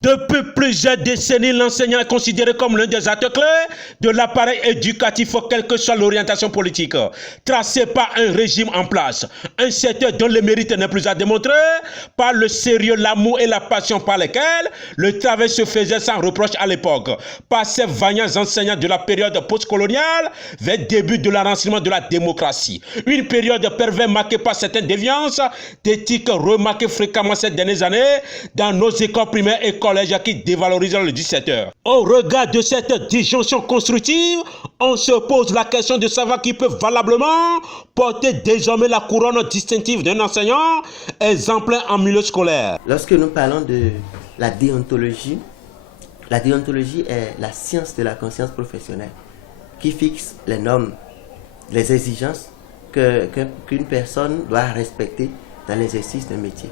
Depuis plusieurs décennies, l'enseignant est considéré comme l'un des acteurs clés de l'appareil éducatif, quelle que soit l'orientation politique, tracée par un régime en place. Un secteur dont le mérite n'est plus à démontrer, par le sérieux, l'amour et la passion par lesquels le travail se faisait sans reproche à l'époque, par ces vaillants enseignants de la période postcoloniale vers le début de l'enracinement de la démocratie. Une période perverse marquée par certaines déviances d'éthique remarquées fréquemment ces dernières années dans nos écoles primaires et collèges qui dévalorisent le 17h. Au regard de cette disjonction constructive, on se pose la question de savoir qui peut valablement porter désormais la couronne distinctive d'un enseignant exemplaire en milieu scolaire. Lorsque nous parlons de la déontologie est la science de la conscience professionnelle qui fixe les normes, les exigences qu'une personne doit respecter dans l'exercice d'un métier.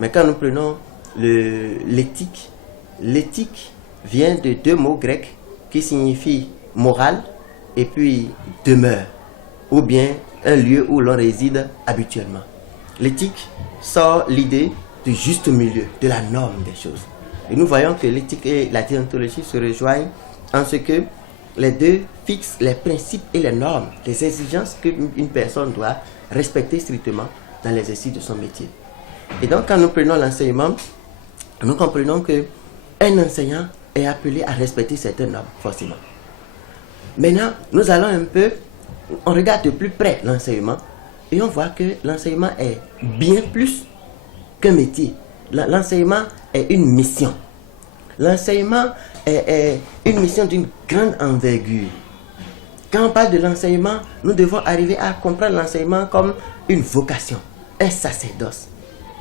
Mais quand nous prenons l'éthique vient de deux mots grecs qui signifient morale et puis demeure, ou bien un lieu où l'on réside habituellement. L'éthique sort l'idée du juste milieu, de la norme des choses. Et nous voyons que l'éthique et la déontologie se rejoignent en ce que les deux fixent les principes et les normes, les exigences qu'une personne doit respecter strictement dans l'exercice de son métier. Et donc quand nous prenons l'enseignement, nous comprenons qu'un enseignant est appelé à respecter certaines normes, forcément. Maintenant, nous allons on regarde de plus près l'enseignement et on voit que l'enseignement est bien plus qu'un métier. L'enseignement est une mission. L'enseignement est une mission d'une grande envergure. Quand on parle de l'enseignement, nous devons arriver à comprendre l'enseignement comme une vocation, un sacerdoce.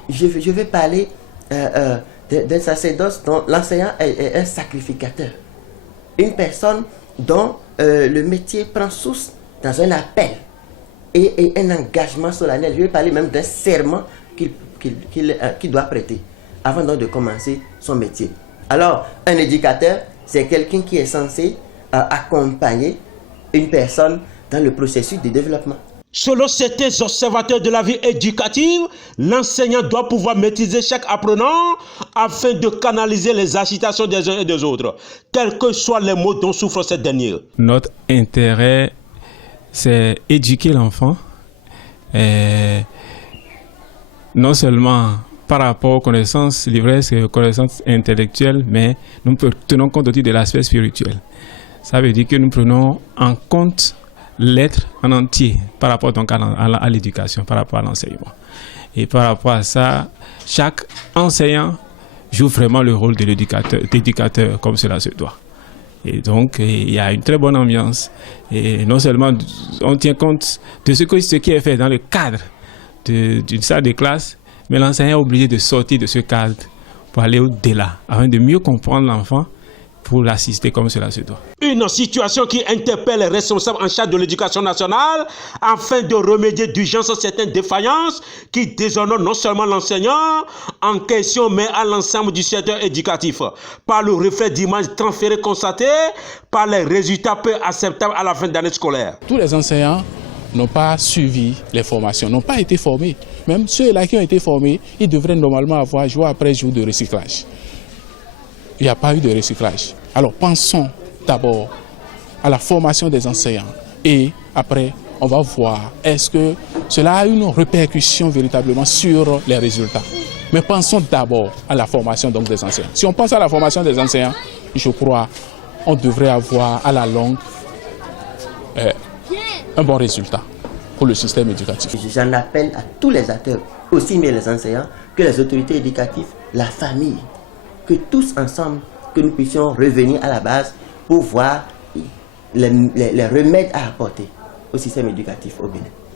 Je vais parler d'un sacerdoce dont l'enseignant est un sacrificateur. Une personne dont le métier prend source dans un appel et un engagement solennel. Je vais parler même d'un serment qu'il doit prêter avant donc de commencer son métier. Alors, un éducateur, c'est quelqu'un qui est censé accompagner une personne dans le processus de développement. Selon certains observateurs de la vie éducative, l'enseignant doit pouvoir maîtriser chaque apprenant afin de canaliser les agitations des uns et des autres, quels que soient les mots dont souffrent ces derniers. Notre intérêt, c'est éduquer l'enfant, non seulement par rapport aux connaissances livresques et aux connaissances intellectuelles, mais nous tenons compte aussi de l'aspect spirituel. Ça veut dire que nous prenons en compte l'être en entier par rapport donc à l'éducation, par rapport à l'enseignement. Et par rapport à ça, chaque enseignant joue vraiment le rôle de d'éducateur comme cela se doit. Et donc, il y a une très bonne ambiance. Et non seulement on tient compte de ce qui est fait dans le cadre d'une salle de classe, mais l'enseignant est obligé de sortir de ce cadre pour aller au-delà, afin de mieux comprendre l'enfant, pour l'assister comme cela se doit. Une situation qui interpelle les responsables en charge de l'éducation nationale afin de remédier d'urgence à certaines défaillances qui déshonorent non seulement l'enseignant en question, mais à l'ensemble du secteur éducatif, par le reflet d'image transféré constaté par les résultats peu acceptables à la fin d'année scolaire. Tous les enseignants n'ont pas suivi les formations, n'ont pas été formés. Même ceux-là qui ont été formés, ils devraient normalement avoir jour après jour de recyclage. Il n'y a pas eu de recyclage. Alors pensons d'abord à la formation des enseignants et après on va voir est-ce que cela a une répercussion véritablement sur les résultats. Mais pensons d'abord à la formation donc des enseignants. Si on pense à la formation des enseignants, je crois on devrait avoir à la longue un bon résultat pour le système éducatif. J'en appelle à tous les acteurs, aussi bien les enseignants que les autorités éducatives, la famille, que tous ensemble, que nous puissions revenir à la base pour voir les remèdes à apporter au système éducatif au Bénin.